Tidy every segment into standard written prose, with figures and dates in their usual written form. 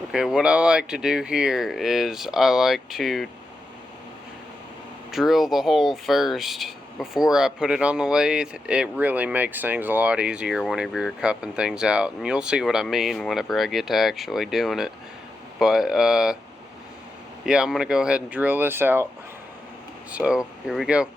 Okay, what I like to do here is I like to drill the hole first before I put it on the lathe. It really makes things a lot easier whenever you're cupping things out, and you'll see what I mean whenever I get to actually doing it. But yeah, I'm gonna go ahead and drill this out. So here we go.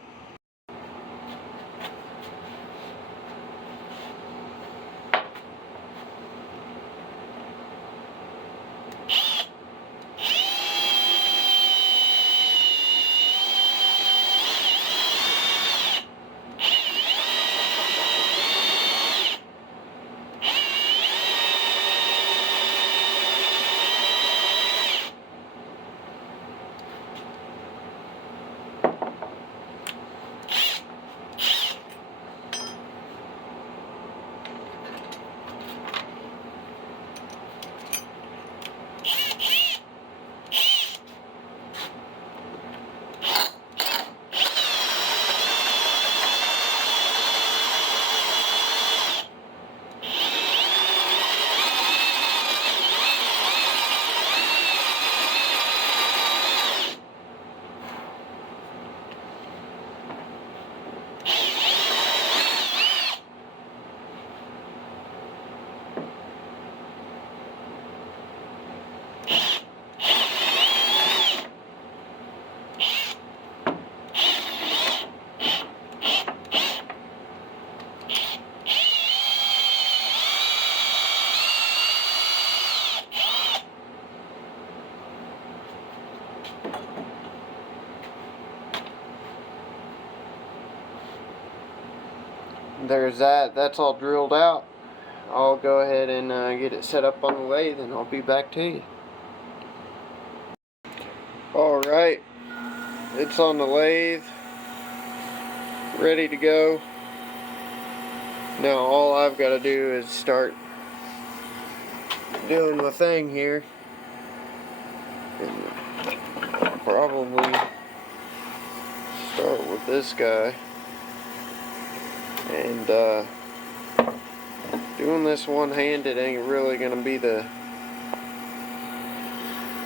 There's that. That's all drilled out. I'll go ahead and get it set up on the lathe, and I'll be back to you. Alright, it's on the lathe, ready to go. Now all I've got to do is start doing my thing here. And I'll probably start with this guy. And doing this one-handed ain't really going to be the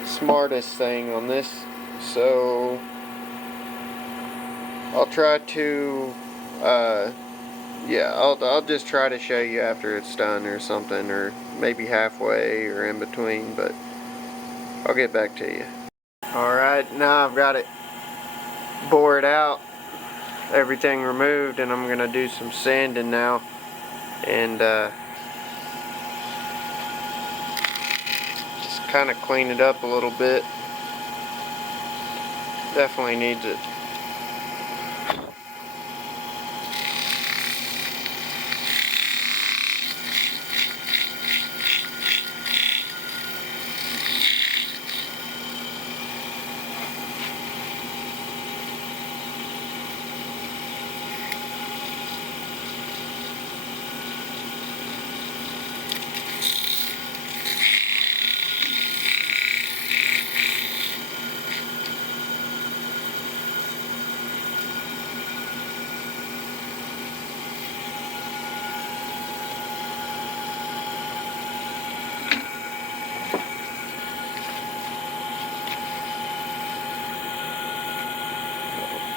smartest thing on this, so I'll try to yeah, I'll just try to show you after it's done or something, or maybe halfway or in between, but I'll get back to you. Alright, now I've got it bored out, everything removed, and I'm gonna do some sanding now, and just kind of clean it up a little bit. Definitely needs it.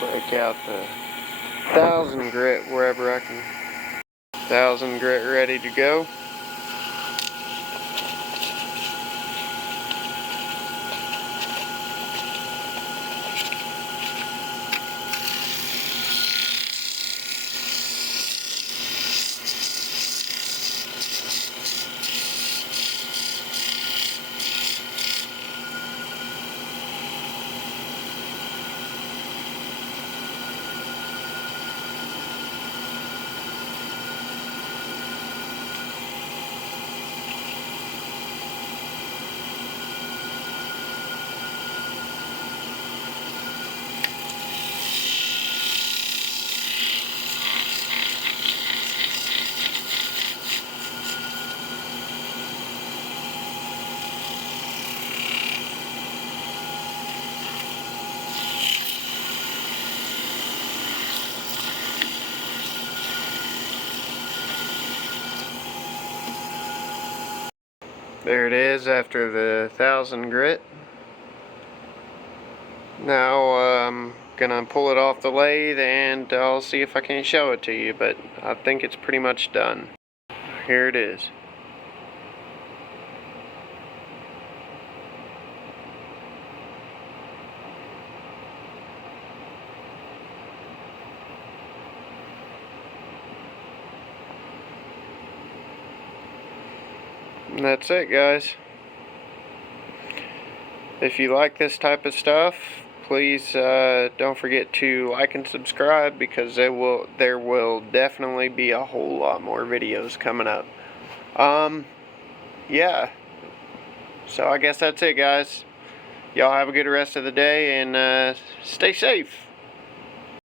Break out the 1000 grit wherever I can. 1000 grit ready to go. There it is after the 1000 grit. Now I'm gonna pull it off the lathe and I'll see if I can show it to you, but I think it's pretty much done. Here it is. And that's it, guys. If you like this type of stuff, please don't forget to like and subscribe, because there will definitely be a whole lot more videos coming up. Yeah. So I guess that's it, guys. Y'all have a good rest of the day, and stay safe.